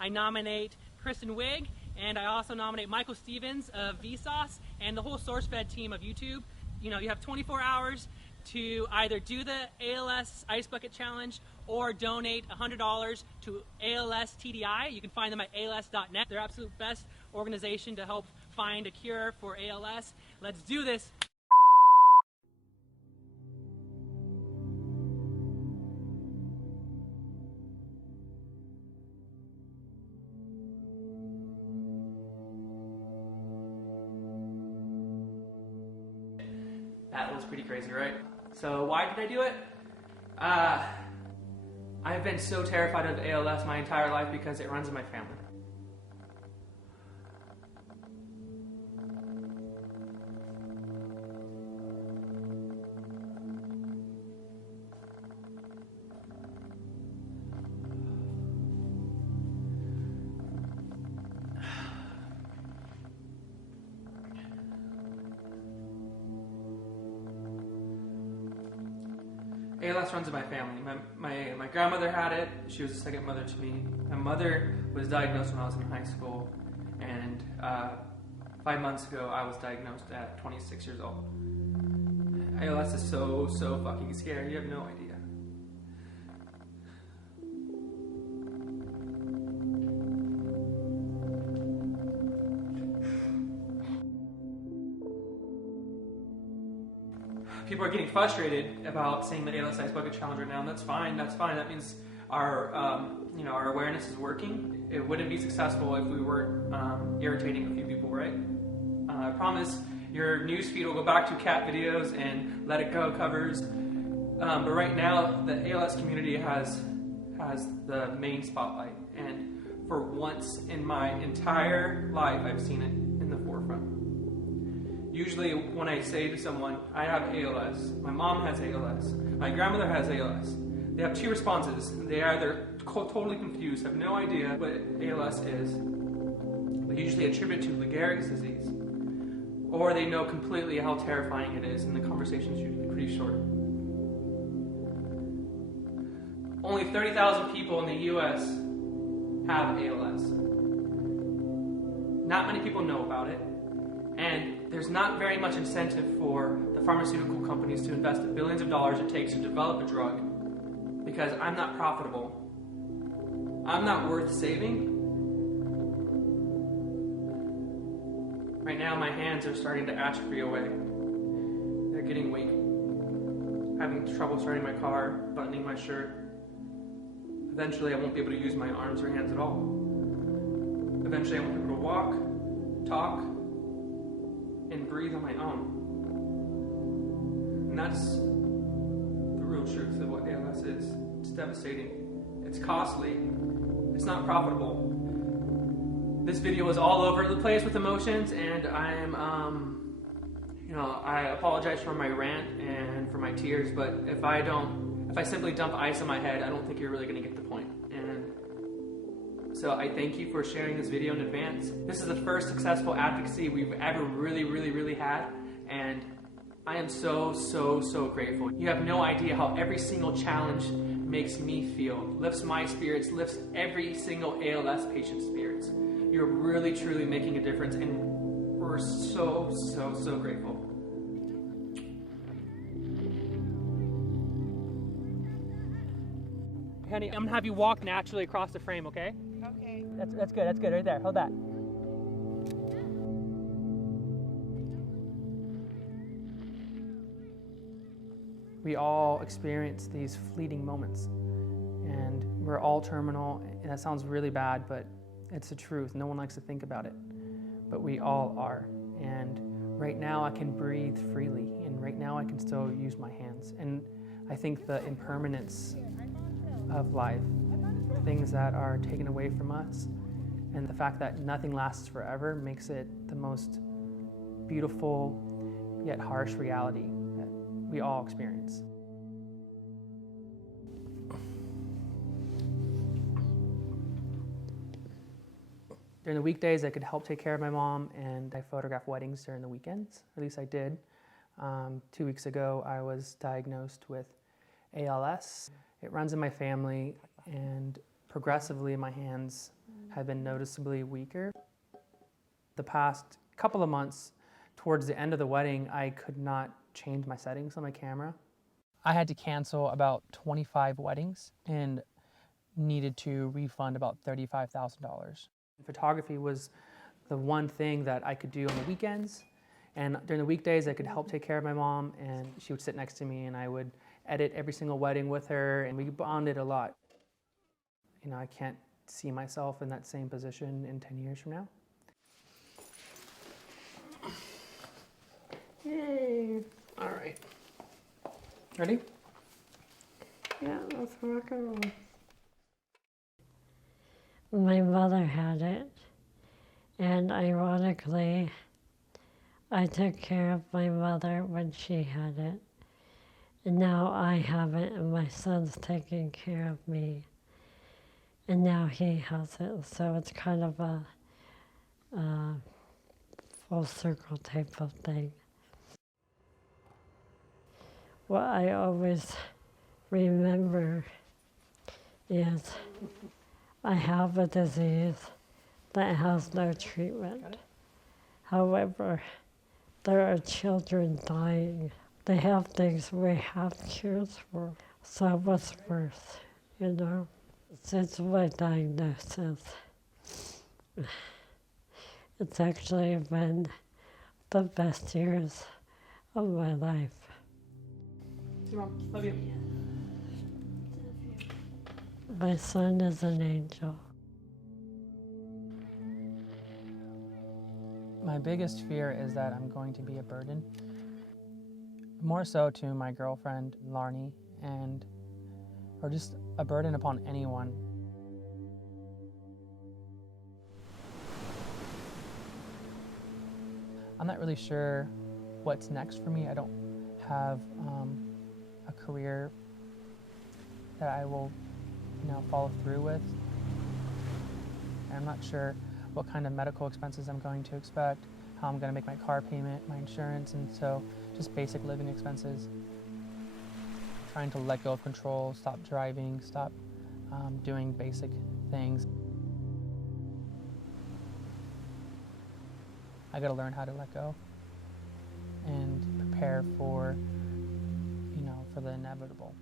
I nominate Kristen Wiig, and I also nominate Michael Stevens of Vsauce and the whole SourceFed team of YouTube. You know, you have 24 hours to either do the ALS Ice Bucket Challenge or donate $100 to ALS TDI. You can find them at als.net. They're absolute best organization to help find a cure for ALS. Let's do this. That was pretty crazy, right? So why did I do it? I've been so terrified of ALS my entire life because it runs in my family. ALS runs in my family. My grandmother had it. She was a second mother to me. My mother was diagnosed when I was in high school, and 5 months ago I was diagnosed at 26 years old. ALS is so fucking scary. You have no idea. People are getting frustrated about seeing the ALS Ice Bucket Challenge right now, and that's fine. That's fine. That means our our awareness is working. It wouldn't be successful if we weren't irritating a few people, right? I promise your newsfeed will go back to cat videos and let it go covers. But right now, the ALS community has the main spotlight, and for once in my entire life, I've seen it in the forefront. Usually when I say to someone, I have ALS, my mom has ALS, my grandmother has ALS, they have two responses. They either totally confused, have no idea what ALS is, they usually attribute it to Gehrig's disease, or they know completely how terrifying it is, and the conversation is usually pretty short. Only 30,000 people in the US have ALS. Not many people know about it, and there's not very much incentive for the pharmaceutical companies to invest the billions of dollars it takes to develop a drug, because I'm not profitable. I'm not worth saving. Right now my hands are starting to atrophy away. They're getting weak. Having trouble starting my car, buttoning my shirt. Eventually I won't be able to use my arms or hands at all. Eventually I won't be able to walk, talk, and breathe on my own. And that's the real truth of what ALS is. It's devastating. It's costly. It's not profitable. This video is all over the place with emotions, and I'm, I apologize for my rant and for my tears, but if I simply dump ice on my head, I don't think you're really going to get the point. And so I thank you for sharing this video in advance. This is the first successful advocacy we've ever really had, and I am so grateful. You have no idea how every single challenge makes me feel, lifts my spirits, lifts every single ALS patient's spirits. You're really truly making a difference, and we're so grateful. Honey, I'm gonna have you walk naturally across the frame, okay? Okay. That's good, right there, hold that. We all experience these fleeting moments, and we're all terminal, and that sounds really bad, but it's the truth. No one likes to think about it, but we all are. And right now I can breathe freely, and right now I can still use my hands. And I think the impermanence of life, things that are taken away from us, and the fact that nothing lasts forever makes it the most beautiful yet harsh reality that we all experience. During the weekdays, I could help take care of my mom, and I photograph weddings during the weekends. At least I did. 2 weeks ago, I was diagnosed with ALS. It runs in my family, and progressively my hands have been noticeably weaker. The past couple of months, towards the end of the wedding, I could not change my settings on my camera. I had to cancel about 25 weddings and needed to refund about $35,000. Photography was the one thing that I could do on the weekends, and during the weekdays I could help take care of my mom, and she would sit next to me and I would edit every single wedding with her, and we bonded a lot. You know, I can't see myself in that same position in 10 years from now. Yay! All right. Ready? Yeah, let's rock and roll. My mother had it, and ironically, I took care of my mother when she had it. And now I have it, and my son's taking care of me. And now he has it, so it's kind of a full circle type of thing. What I always remember is I have a disease that has no treatment. However, there are children dying. They have things we have cures for. So what's worse, you know? Since my diagnosis, it's actually been the best years of my life. Mom, love you. My son is an angel. My biggest fear is that I'm going to be a burden, more so to my girlfriend, Larnie, or just a burden upon anyone. I'm not really sure what's next for me. I don't have a career that I will, follow through with. And I'm not sure what kind of medical expenses I'm going to expect, how I'm going to make my car payment, my insurance, and so just basic living expenses. Trying to let go of control, stop driving, stop doing basic things. I got to learn how to let go and prepare for, for the inevitable.